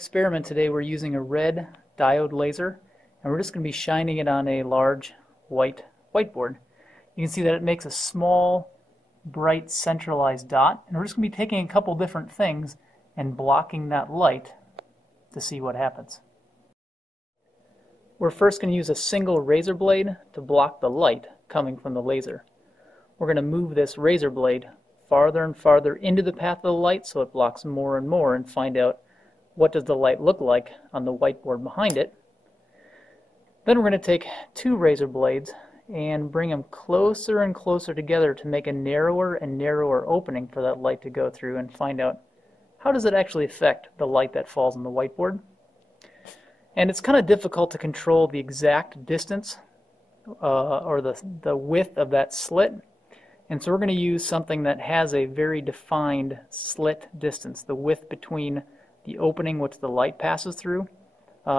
experiment today, we're using a red diode laser, and we're just going to be shining it on a large white whiteboard. You can see that it makes a small, bright, centralized dot, and we're just going to be taking a couple different things and blocking that light to see what happens. We're first going to use a single razor blade to block the light coming from the laser. We're going to move this razor blade farther and farther into the path of the light so it blocks more and more, and find out what does the light look like on the whiteboard behind it. Then we're going to take two razor blades and bring them closer and closer together to make a narrower and narrower opening for that light to go through, and find out how does it actually affect the light that falls on the whiteboard. And it's kind of difficult to control the exact distance or the width of that slit. And so we're going to use something that has a very defined slit distance, the width between the opening which the light passes through.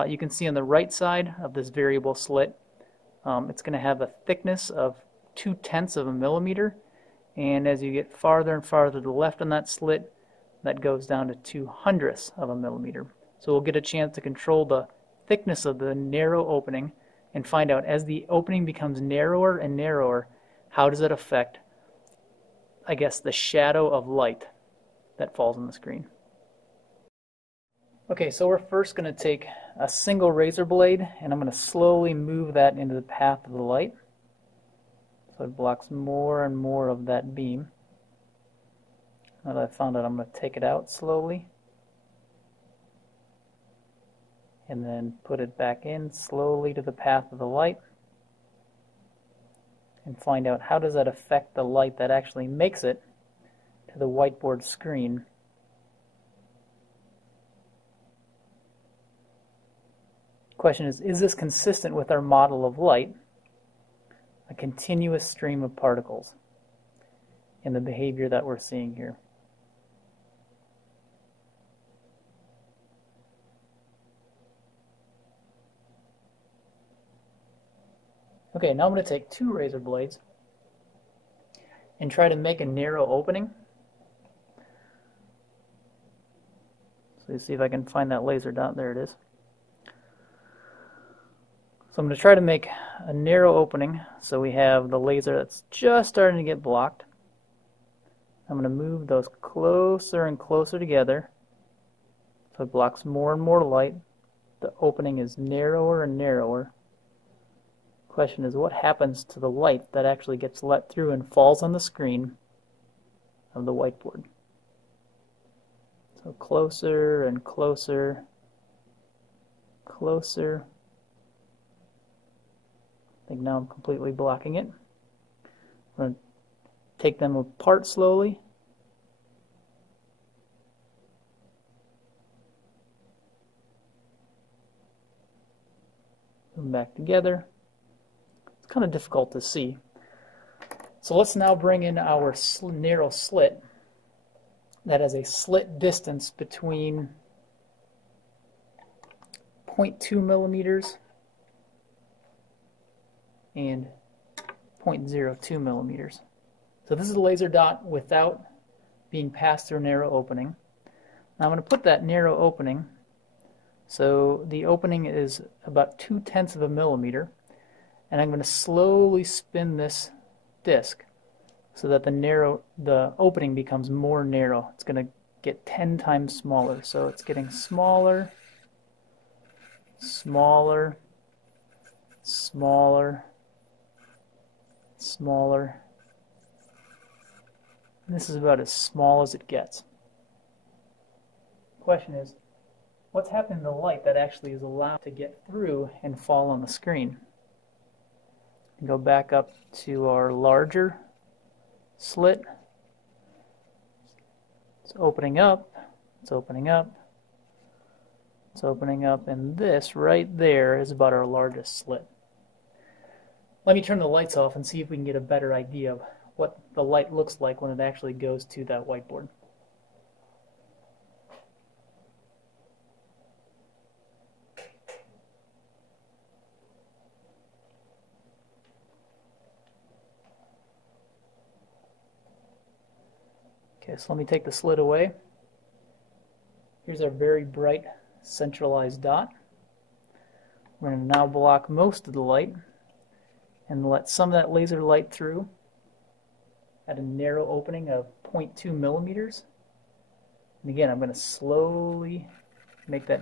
You can see on the right side of this variable slit, it's going to have a thickness of 0.2 of a millimeter. And as you get farther and farther to the left on that slit, that goes down to 0.02 of a millimeter. So we'll get a chance to control the thickness of the narrow opening and find out, as the opening becomes narrower and narrower, how does it affect, I guess, the shadow of light that falls on the screen. Okay, so we're first going to take a single razor blade, and I'm going to slowly move that into the path of the light so it blocks more and more of that beam. Now that I've found it, I'm going to take it out slowly and then put it back in slowly to the path of the light, and find out how does that affect the light that actually makes it to the whiteboard screen. Question is this consistent with our model of light, a continuous stream of particles, in the behavior that we're seeing here? Okay, now I'm going to take two razor blades and try to make a narrow opening. So you see if I can find that laser dot. There it is. So I'm going to try to make a narrow opening so we have the laser that's just starting to get blocked. I'm going to move those closer and closer together so it blocks more and more light. The opening is narrower and narrower. Question is, what happens to the light that actually gets let through and falls on the screen of the whiteboard? So closer and closer, closer. I think now I'm completely blocking it. I'm going to take them apart slowly. Put them back together. Kind of difficult to see. So let's now bring in our narrow slit that has a slit distance between 0.2 millimeters and 0.02 millimeters. So this is a laser dot without being passed through a narrow opening. Now I'm going to put that narrow opening, so the opening is about 0.2 of a millimeter. And I'm going to slowly spin this disc so that the opening becomes more narrow. It's going to get 10 times smaller. So it's getting smaller, smaller, smaller, smaller. And this is about as small as it gets. The question is, what's happening to the light that actually is allowed to get through and fall on the screen? Go back up to our larger slit. It's opening up, it's opening up, it's opening up, and this right there is about our largest slit. Let me turn the lights off and see if we can get a better idea of what the light looks like when it actually goes to that whiteboard. Okay, so let me take the slit away. Here's our very bright centralized dot. We're going to now block most of the light and let some of that laser light through at a narrow opening of 0.2 millimeters. And again, I'm going to slowly make that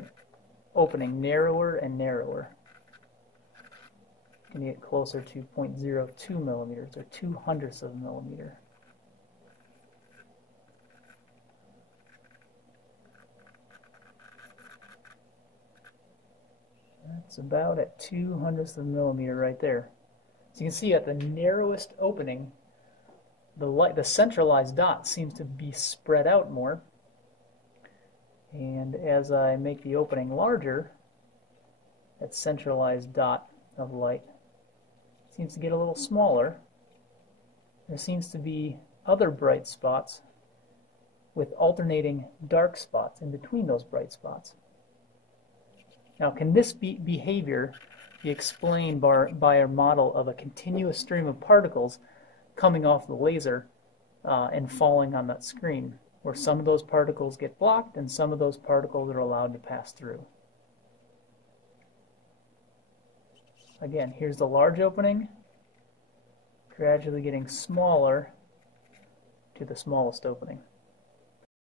opening narrower and narrower. Going to get closer to 0.02 millimeters, or 0.02 of a millimeter. That's about at 0.02 of a millimeter right there. So you can see at the narrowest opening, the centralized dot seems to be spread out more. And as I make the opening larger, that centralized dot of light seems to get a little smaller. There seems to be other bright spots with alternating dark spots in between those bright spots. Now, can this behavior be explained by our model of a continuous stream of particles coming off the laser and falling on that screen, where some of those particles get blocked and some of those particles are allowed to pass through? Again, here's the large opening, gradually getting smaller to the smallest opening.